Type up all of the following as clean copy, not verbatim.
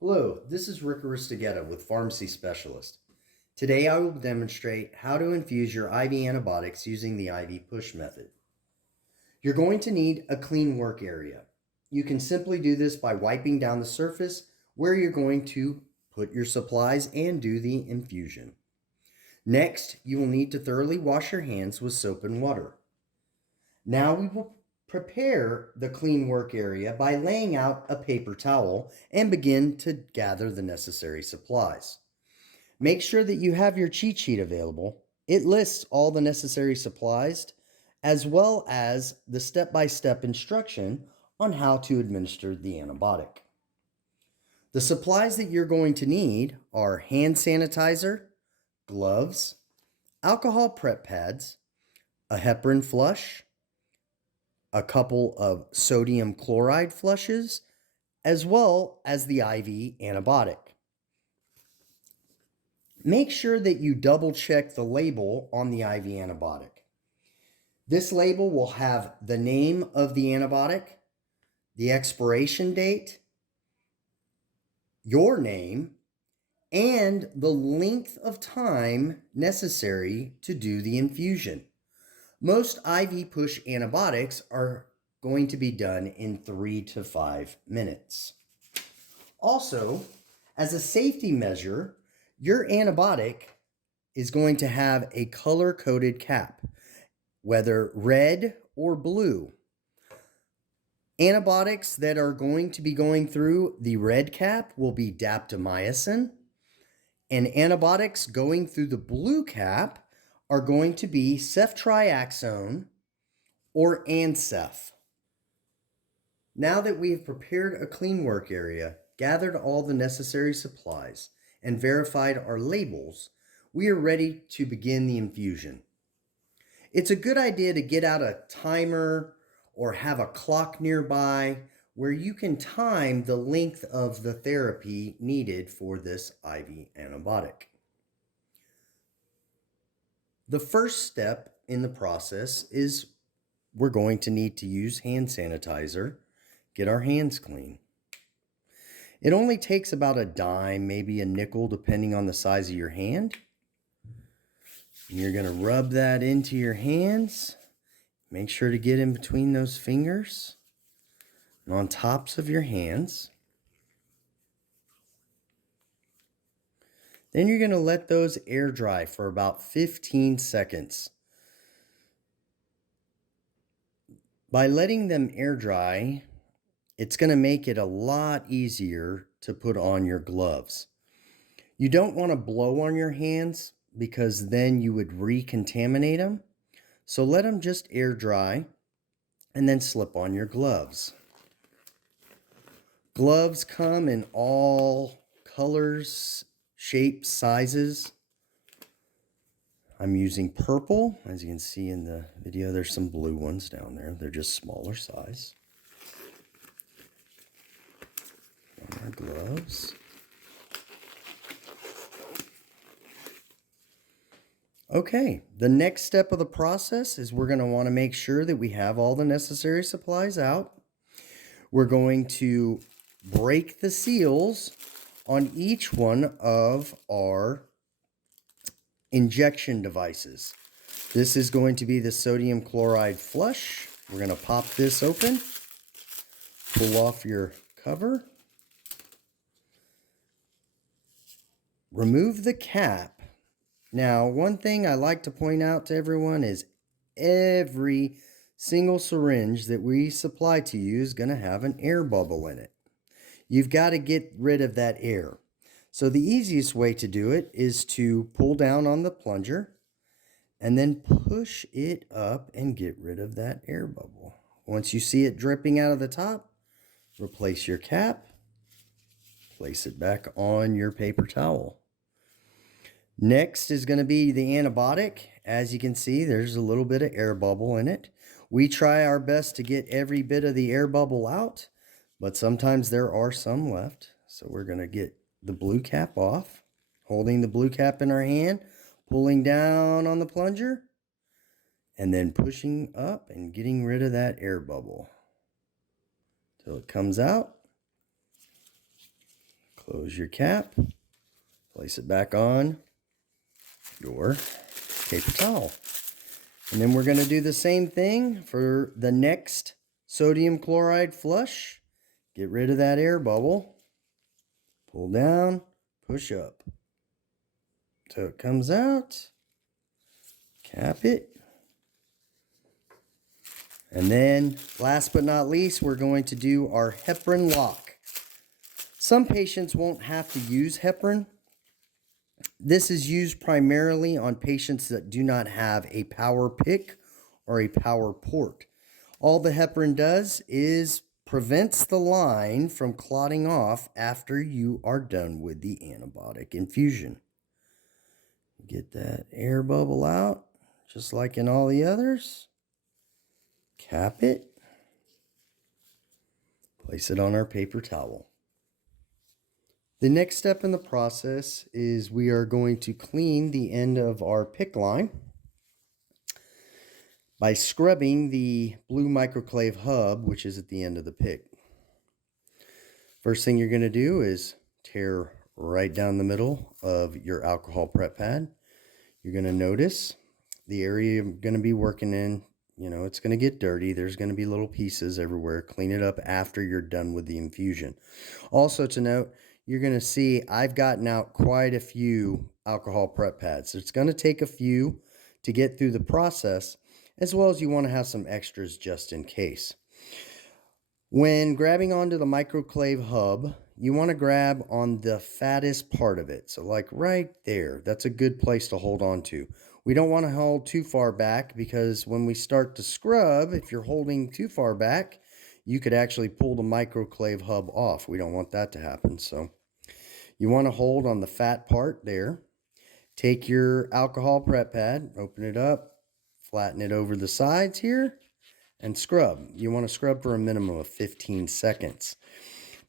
Hello, this is Rick Aristogetta with Pharmacy Specialist. Today I will demonstrate how to infuse your IV antibiotics using the IV push method. You're going to need a clean work area. You can simply do this by wiping down the surface where you're going to put your supplies and do the infusion. Next, you will need to thoroughly wash your hands with soap and water. Now we will prepare the clean work area by laying out a paper towel and begin to gather the necessary supplies. Make sure that you have your cheat sheet available. It lists all the necessary supplies as well as the step-by-step instruction on how to administer the antibiotic. The supplies that you're going to need are hand sanitizer, gloves, alcohol prep pads, a heparin flush, a couple of sodium chloride flushes, as well as the IV antibiotic. Make sure that you double check the label on the IV antibiotic. This label will have the name of the antibiotic, the expiration date, your name, and the length of time necessary to do the infusion. Most IV push antibiotics are going to be done in 3 to 5 minutes. Also, as a safety measure, your antibiotic is going to have a color-coded cap, whether red or blue. Antibiotics that are going to be going through the red cap will be daptomycin, and antibiotics going through the blue cap are going to be ceftriaxone or Ancef. Now that we have prepared a clean work area, gathered all the necessary supplies, and verified our labels, we are ready to begin the infusion. It's a good idea to get out a timer or have a clock nearby where you can time the length of the therapy needed for this IV antibiotic. The first step in the process is we're going to need to use hand sanitizer, get our hands clean. It only takes about a dime, maybe a nickel, depending on the size of your hand. And you're going to rub that into your hands. Make sure to get in between those fingers and on tops of your hands. Then you're going to let those air dry for about 15 seconds. By letting them air dry, it's going to make it a lot easier to put on your gloves. You don't want to blow on your hands because then you would recontaminate them. So let them just air dry and then slip on your gloves. Gloves come in all colors, shapes, sizes. I'm using purple. As you can see in the video, there's some blue ones down there. They're just smaller size. On our gloves. Okay, the next step of the process is we're going to want to make sure that we have all the necessary supplies out. We're going to break the seals on each one of our injection devices. This is going to be the sodium chloride flush. We're going to pop this open, pull off your cover, remove the cap. Now, one thing I like to point out to everyone is every single syringe that we supply to you is going to have an air bubble in it. You've got to get rid of that air. So the easiest way to do it is to pull down on the plunger and then push it up and get rid of that air bubble. Once you see it dripping out of the top, replace your cap, place it back on your paper towel. Next is going to be the antibiotic. As you can see, there's a little bit of air bubble in it. We try our best to get every bit of the air bubble out, but sometimes there are some left. So we're going to get the blue cap off, holding the blue cap in our hand, pulling down on the plunger, and then pushing up and getting rid of that air bubble till it comes out. Close your cap. Place it back on your paper towel. And then we're going to do the same thing for the next sodium chloride flush. Get rid of that air bubble. Pull down, push up. So it comes out. Cap it. And then, last but not least, we're going to do our heparin lock. Some patients won't have to use heparin. This is used primarily on patients that do not have a power pick or a power port. All the heparin does is prevents the line from clotting off after you are done with the antibiotic infusion. Get that air bubble out, just like in all the others. Cap it. Place it on our paper towel. The next step in the process is we are going to clean the end of our pick line by scrubbing the blue microclave hub, which is at the end of the pick. First thing you're going to do is tear right down the middle of your alcohol prep pad. You're going to notice the area you're going to be working in. You know, it's going to get dirty. There's going to be little pieces everywhere. Clean it up after you're done with the infusion. Also to note, you're going to see I've gotten out quite a few alcohol prep pads. It's going to take a few to get through the process, as well as you want to have some extras just in case. When grabbing onto the microclave hub, you want to grab on the fattest part of it. So like right there, that's a good place to hold on to. We don't want to hold too far back because when we start to scrub, if you're holding too far back, you could actually pull the microclave hub off. We don't want that to happen. So you want to hold on the fat part there. Take your alcohol prep pad, open it up, flatten it over the sides here, and scrub. You want to scrub for a minimum of 15 seconds.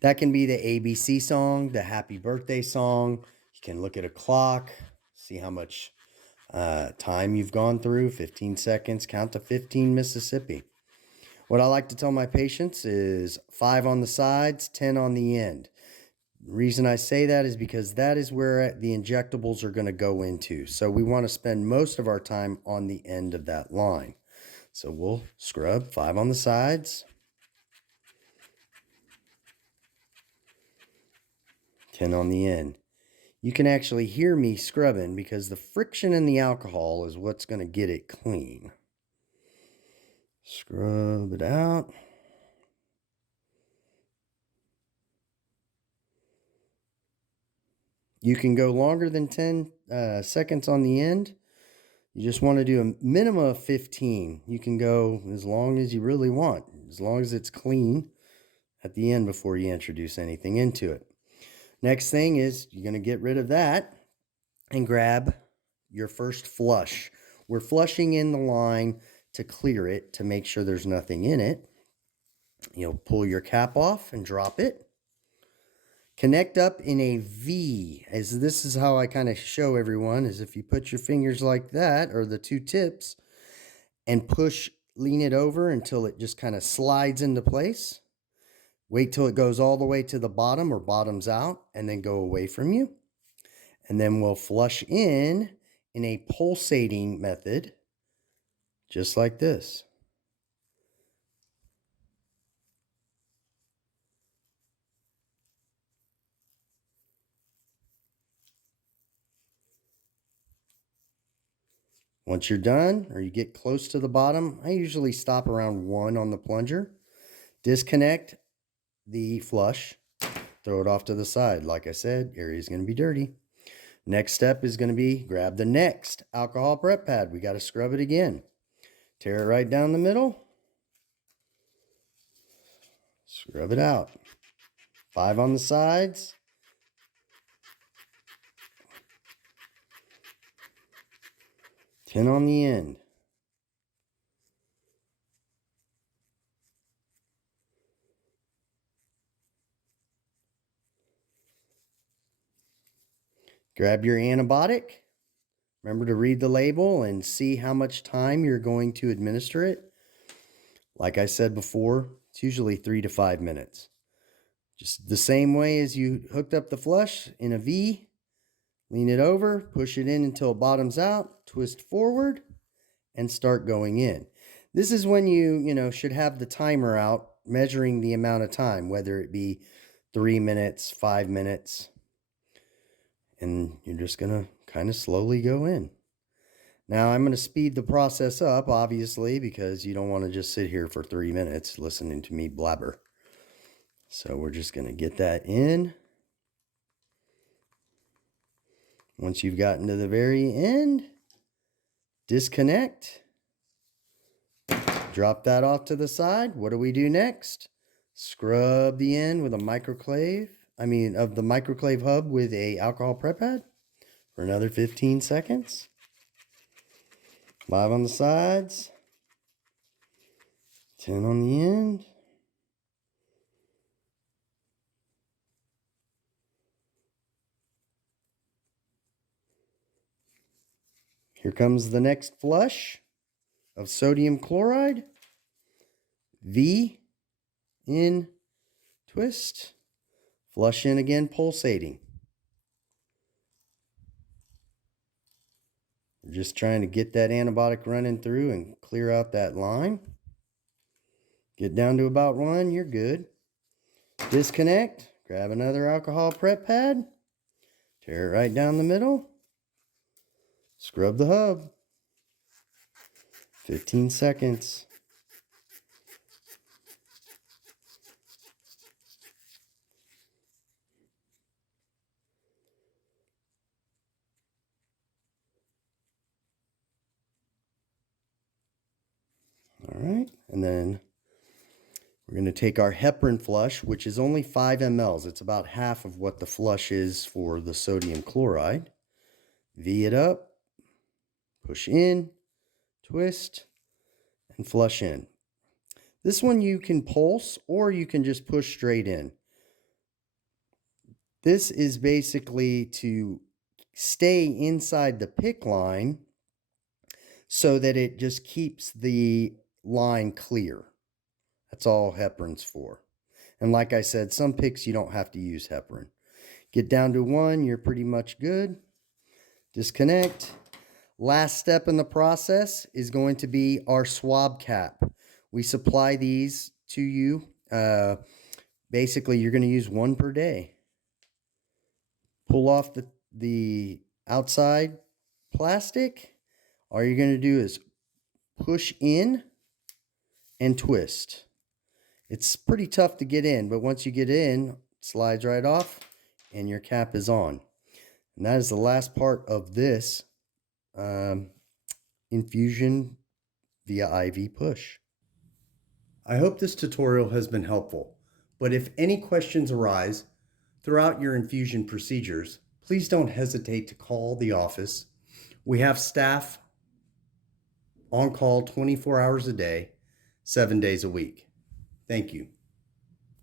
That can be the ABC song, the happy birthday song. You can look at a clock, see how much time you've gone through. 15 seconds, count to 15 Mississippi. What I like to tell my patients is 5 on the sides, 10 on the end. The reason I say that is because that is where the injectables are going to go into. So we want to spend most of our time on the end of that line. So we'll scrub 5 on the sides, 10 on the end. You can actually hear me scrubbing because the friction in the alcohol is what's going to get it clean. Scrub it out. You can go longer than 10 seconds on the end. You just want to do a minimum of 15. You can go as long as you really want, as long as it's clean at the end before you introduce anything into it. Next thing is you're going to get rid of that and grab your first flush. We're flushing in the line to clear it, to make sure there's nothing in it. You'll pull your cap off and drop it. Connect up in a V, as this is how I kind of show everyone, is if you put your fingers like that, or the two tips, and push, lean it over until it just kind of slides into place. Wait till it goes all the way to the bottom or bottoms out, and then go away from you. And then we'll flush in a pulsating method, just like this. Once you're done, or you get close to the bottom, I usually stop around 1 on the plunger. Disconnect the flush, throw it off to the side. Like I said, area is going to be dirty. Next step is going to be grab the next alcohol prep pad. We got to scrub it again. Tear it right down the middle. Scrub it out. 5 on the sides. 10 on the end. Grab your antibiotic. Remember to read the label and see how much time you're going to administer it. Like I said before, it's usually 3 to 5 minutes. Just the same way as you hooked up the flush in a V. Lean it over, push it in until it bottoms out, twist forward, and start going in. This is when you should have the timer out measuring the amount of time, whether it be 3 minutes, 5 minutes. And you're just going to kind of slowly go in. Now I'm going to speed the process up, obviously, because you don't want to just sit here for 3 minutes listening to me blabber. So we're just going to get that in. Once you've gotten to the very end, disconnect. Drop that off to the side. What do we do next? Scrub the end with a microclave. Of the microclave hub with a alcohol prep pad for another 15 seconds. 5 on the sides. 10 on the end. Here comes the next flush of sodium chloride. V in, twist, flush in again, pulsating. We're just trying to get that antibiotic running through and clear out that line. Get down to about 1, you're good. Disconnect, grab another alcohol prep pad, tear it right down the middle. Scrub the hub. 15 seconds. All right, and then we're going to take our heparin flush, which is only 5 mLs. It's about half of what the flush is for the sodium chloride. V it up. Push in, twist, and flush in. This one you can pulse or you can just push straight in. This is basically to stay inside the PICC line so that it just keeps the line clear. That's all heparin's for. And like I said, some PICCs you don't have to use heparin. Get down to 1, you're pretty much good. Disconnect. Last step in the process is going to be our swab cap. We supply these to you. Basically, you're going to use 1 per day. Pull off the outside plastic. All you're going to do is push in and twist. It's pretty tough to get in, but once you get in, it slides right off and your cap is on. And that is the last part of this infusion via IV push. I hope this tutorial has been helpful, but if any questions arise throughout your infusion procedures, please don't hesitate to call the office. We have staff on call 24 hours a day, 7 days a week. Thank you.